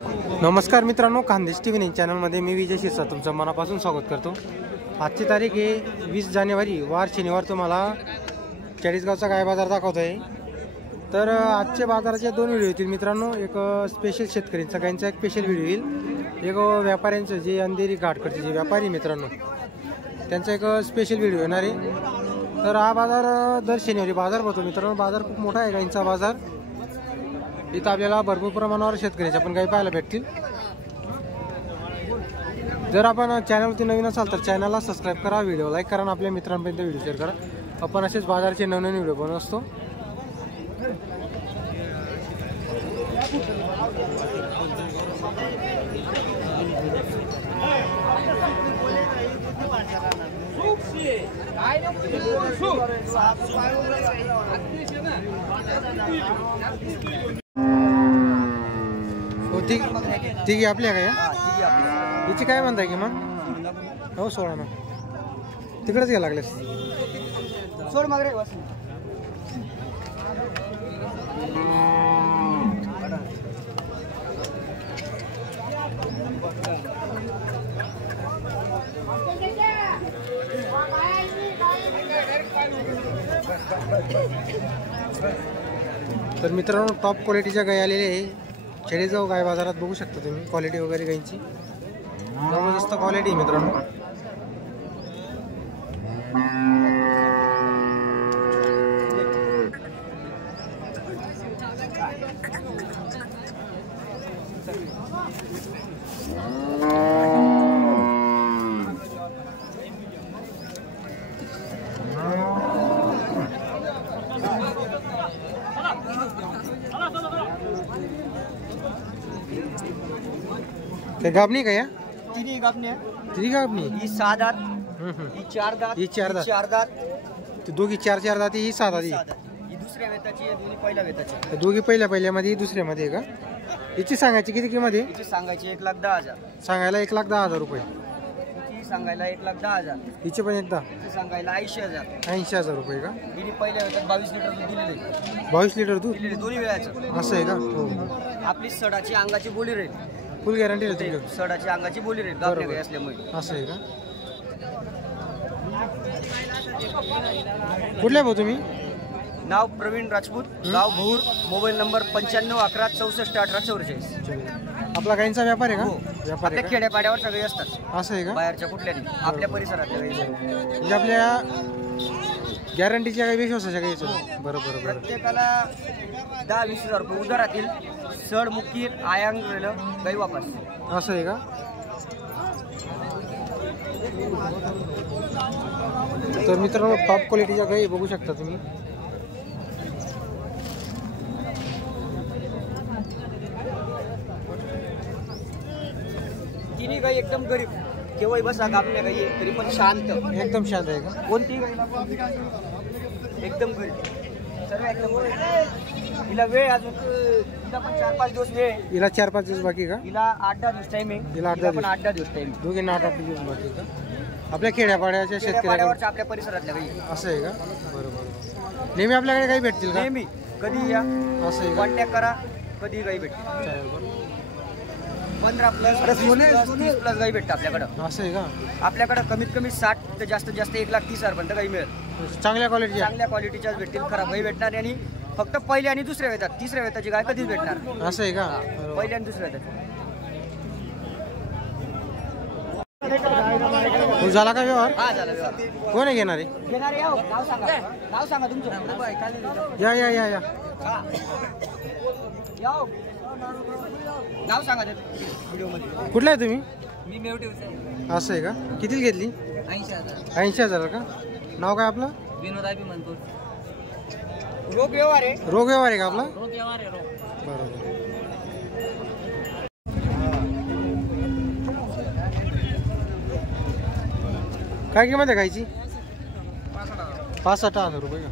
नमस्कार मित्रांनो, Khandesh TV news चॅनलमध्ये मी विजय शिरसाट तुमचं मनापासून स्वागत करतो। आजची तारीख आहे 20 जानेवारी, वार शनिवार। तुम्हाला चाळीसगावचा गाय बाजार दाखवतोय। तर आजच्या बाजाराचे दोन व्हिडिओ येतील मित्रांनो। एक स्पेशल शेतकऱ्यांचा गायींचा एक स्पेशल व्हिडिओ येईल, एक व्यापाऱ्यांचं जे अंधेरी घाटकडचे जे व्यापारी मित्रांनो त्यांचा एक स्पेशल व्हिडिओ येणार आहे। तर हा बाजार दर शनिवारी बाजार भरतो मित्रांनो। बाजार खूप मोठा आहे गायींचा बाजार। इथं आपल्याला भरपूर प्रमाणावर शेतकऱ्याच्या पण गायी पाहायला भेटतील। जर आपण चॅनलवरती नवीन असाल तर चॅनलला सबस्क्राईब करा, व्हिडिओ लाईक करा आणि आपल्या मित्रांपर्यंत व्हिडिओ शेअर करा। आपण असेच बाजाराचे नवीन व्हिडिओ बनवत असतो। ठीक आपल्या काय हिची काय म्हणताय की मग? हो 16 ना, तिकडेच घ्या लागले सोड मग रे। तर मित्रांनो टॉप क्वालिटीच्या गाय आलेले आहे। चाळीसगाव गाय बाजारात बघू शकता तुम्ही क्वालिटी वगैरे गायींची जबरदस्त क्वालिटी मित्रांनो। काय गाबणी का या? तिन्ही गाबणी आहे। तिन्ही गाबणी? ही 6 दात, ही 4 दात, ही 4 दात, 4 दात, ती दोघी 4 दाती, ही 6 दाती। ही दुसऱ्या वेताची आहे, दोन्ही पहिल्या वेताची आहे। दोघी पहिल्यामध्ये, दुसऱ्या मध्ये आहे का? हिची सांगायची किती किंमत आहे? हिची सांगायची 1,10,000, सांगायला 1,10,000 रुपये। हिची सांगायला 1,10,000, हिची पण एकदा हिची सांगायला 80,000, 80,000 रुपये का? हिने पहिल्या वेतात 22 लिटर दूध दिलेले। 22 लिटर दूध दिलेले दोन्ही वेळाचं। असं आहे का? हो। आपली सडाची अंगाची बोली राहील, फुल गॅरंटी आहे? सडाची अंगाची बोली राहील गाबण्या गाय असल्यामुळे। असं आहे का? कुठल्या भाऊ तुम्ही? नाव प्रवीण राजपूत, गाव भूर, मोबाईल नंबर 9511 64 18 44। आपला गायींचा व्यापार आहे का? हो, व्यापार आहे का? खेड्यापाड्यावर सगळे असतात। असं आहे का? बाहेरच्या कुठल्या नाही, आपल्या परिसरातल्या गायी। म्हणजे आपल्या गॅरंटीच्या काही विश्वासाच्या काही बरोबर। प्रत्येकाला 10-20 हजार रुपये उधारातील सड मुकीर आयांग गाई वापस। असं आहे का? तर मित्रांनो टॉप क्वालिटीच्या गाई बघू शकता तुम्ही। तिन्ही गाई एकदम गरीब, केवळ बसा गाबण्या गाई आहे, तरी पण शांत, एकदम शांत आहे का? कोणती एकदम गरीब, सर्व एकदम गरीब। हिला वेळ अजून, हिला पण 4-5 दिवस वेळ आहे। हिला 4-5 दिवस बाकी का? हिला 8-10 दिवस टाइम आहे। हिला पण 8-10 दिवस टाइम, दोघींना 8-8 दिवस बाकी का? आपल्या खेड्यापाड्याच्या शेतकऱ्यावर आपल्या परिसरातल्या गाई। असं आहे का? बरोबर। नेहमी आपल्याकडे काही भेटतील का? नेहमी कधी या, असं आहे? कॉन्टॅक्ट करा, कधी गाई भेटतील। 15+ 30+ गाई भेटतात आपल्याकडं। असं आहे का? आपल्याकडं कमीत कमी 60 ते जास्तीत जास्त 1,30,000 पर्यंत गाई मिळेल। चांगल्या क्वालिटीच्या? चांगल्या क्वालिटीच्याच भेटतील, खराब गाई भेटणार आणि फक्त पहिल्या आणि दुसऱ्या वेतात, तिसऱ्या वेताची गाय कधीच भेटणार। असं आहे का? पहिल्या आणि दुसऱ्या वेतात। झाला का व्यवहार? हा झाला व्यवहार। कोण आहे घेणारे? घेणारे या, नाव सांगा, नाव सांगा तुमचं। या नाव सांगा व्हिडिओ मध्ये। कुठला आहे तुम्ही? मी मेवटे। असं आहे का? किती घेतली? 80,000। 80,000 का? नाव काय आपलं? विनोद आबी म्हणतो। रोग व्यवहार आहे? रोग व्यवहार आहे का आपला? रोग व्यवहार आहे, रोग। बरोबर। काय किंमत आहे गायची? 65,000 रुपये का?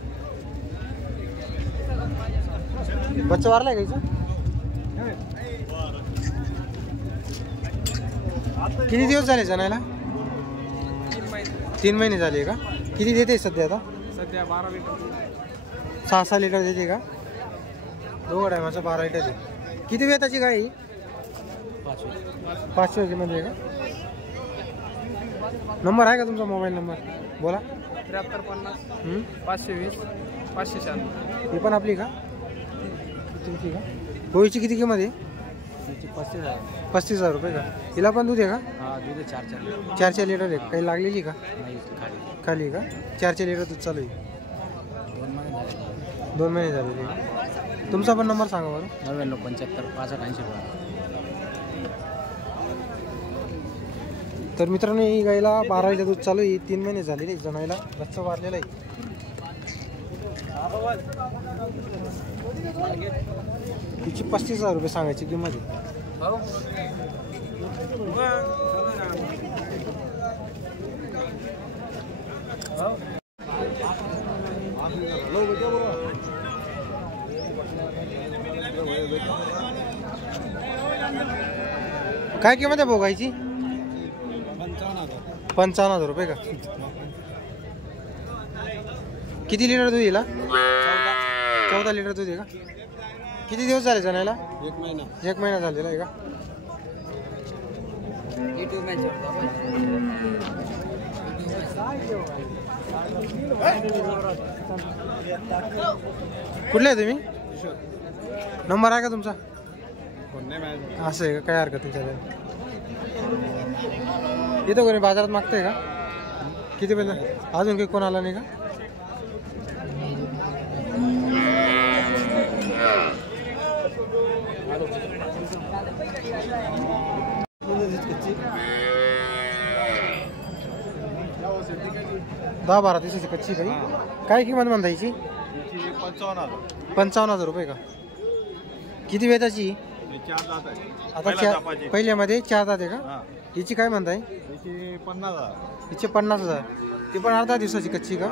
बच्चा वारलाय गायचा? किती दिवस झाले जनायला? 3 महिने झाले का? किती देते सध्या आता? सध्या 12 लिटर 6-6 लिटर देते का? 2 टायमाचं 12 लिटर देते. किती वेताची गाय? 500मध्ये का? नंबर आहे का तुमचा मोबाईल नंबर? बोला. 7350 520 596. ही पण आपली का? तुमची का? गोळीची किती किंमत आहे? 35,000 रुपये का? हिला पण दूध आहे का? हा दूध 4 4 लिटर आहे. काही लागलेली का? खाली खाली का? 4 लिटर दूध चालू आहे. 2 महिने झालेले. तुमचा पण नंबर सांगा बरं. 9975 580. तर मित्रांनो ही गाईला 12 लिटर दूध चालू आहे. 3 महिने झालेले जनायला. बच्चा वारलेला आहे. तिची 35,000 रुपये सांगायची किंमत आहे. काय किंमत आहे भोगायची? 55,000 रुपये का? किती लिटर दूध येईल? 14 लिटर दूध आहे का? किती दिवस झाले जनायला? 1 महिना झालेला आहे का? कुठले आहे तुम्ही? नंबर आहे का तुमचा? असं आहे का? काय हरकत नाही चालेल. इथं कोणी बाजारात मागतंय का? किती पहिलं अजून काही कोण आला नाही का? दहा 12 दिवसाची कच्ची काही काय किंमत म्हणता याची? 55,000 रुपये का? किती वेताची? आता पहिल्यामध्ये 4 दात आहे का? हिची काय म्हणताय? 50,000. ती पण 8 दिवसाची कच्ची का?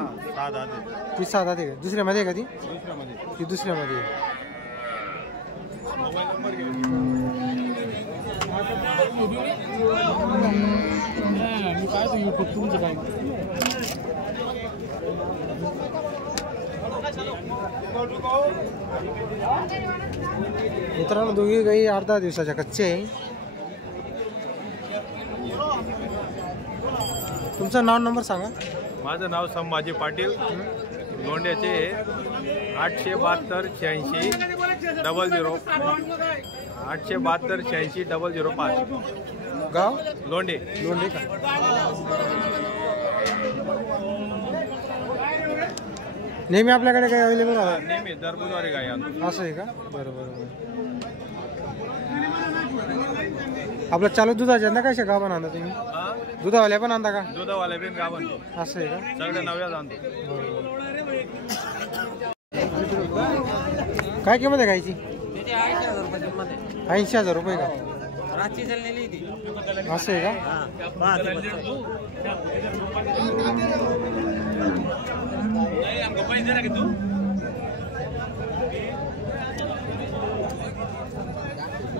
ती 6 दात आहे का? दुसऱ्यामध्ये आहे का ती? ती दुसऱ्यामध्ये आहे. मित्रांनो दोघी गाई 8-10 दिवसाच्या कच्चे आहे. तुमचं नाव नंबर सांगा. माझं नाव संभाजी पाटील. लोंढ्याचे 872 86 00 872 86 005. गाव लोंढे. लोंढे का? नेहमी आपल्याकडे काही अवेलेबल आहे? नेहमी दर बुधवारी गाय आणतो. असं आहे का? बरोबर. आपलं चालू दुधाचे ना कशा गाभण आणता तुम्ही? दुधावाल्या पण आणता का? दुधावाले बिन गाव आणतो. असं आहे का? सगळ्या नव्याच आणतो. काय किंमत आहे गायची? 80,000 रुपये का? असं आहे का?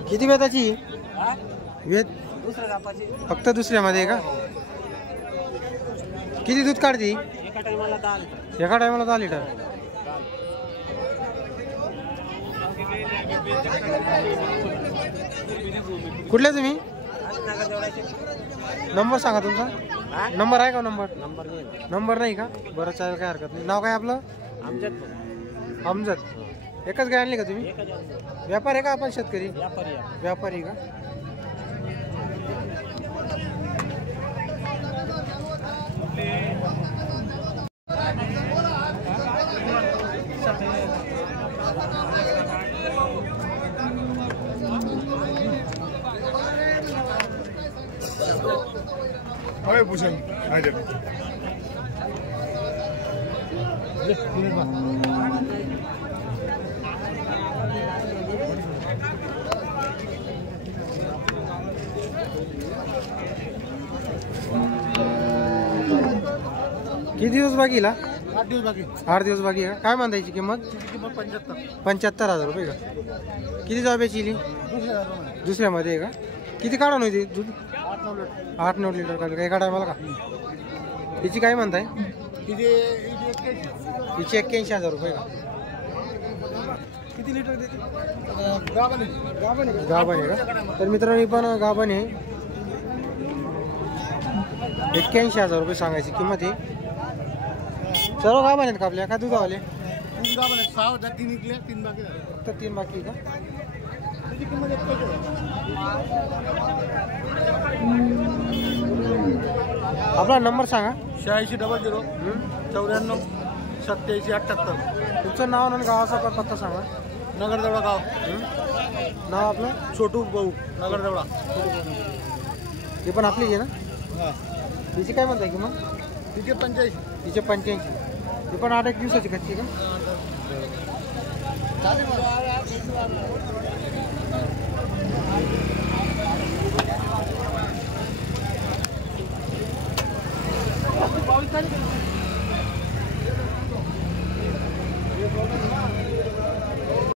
किती वेताची? वेत फक्त दुसऱ्यामध्ये आहे का? किती दूध काढते? एका टायमाला 10 लिटर. कुठले तुम्ही? नंबर सांगा तुमचा. नंबर आहे का? नंबर नाही का? बरं चालेल, काय हरकत नाही. नाव काय आपलं? अमजद. एकच गाय आणली का तुम्ही? व्यापार आहे का आपण शेतकरी? व्यापारी का? किती दिवस बाकी? 8 दिवस बाकी आहे का? काय म्हणतायची किंमत? 75,000 रुपये का? किती जाब्याची? दुसऱ्यामध्ये आहे का? किती काढून होती दूध? 8-9 लिटर काढली. एका टायमाला का? हिची काय म्हणताय? हिची 81,000 रुपये का? किती लिटर देते? गाभण गाभण आहे का? तर मित्रांनो ही पण गाभण आहे. 81,000 रुपये सांगायची किंमत आहे. सर्व गाभण आहेत का आपल्या? का दुधावाले? गाभण 6 होता, 3 निघले, 3 बाकी झाले. फक्त 3 बाकी का? त्याची किंमत एक आहे. आपला नंबर सांगा. 8600 94 87 78. तुमचं नाव आणि गावाचा पण पत्ता सांगा. नगरदेवळा गाव. नाव आपलं? छोटू भाऊ नगरदेवळा. हे पण आपली आहे ना? हां. तिची काय म्हणताय की मग? तिचे 85. तिचे 85. ही पण 8 एक दिवसाची कच्ची का? चालेल.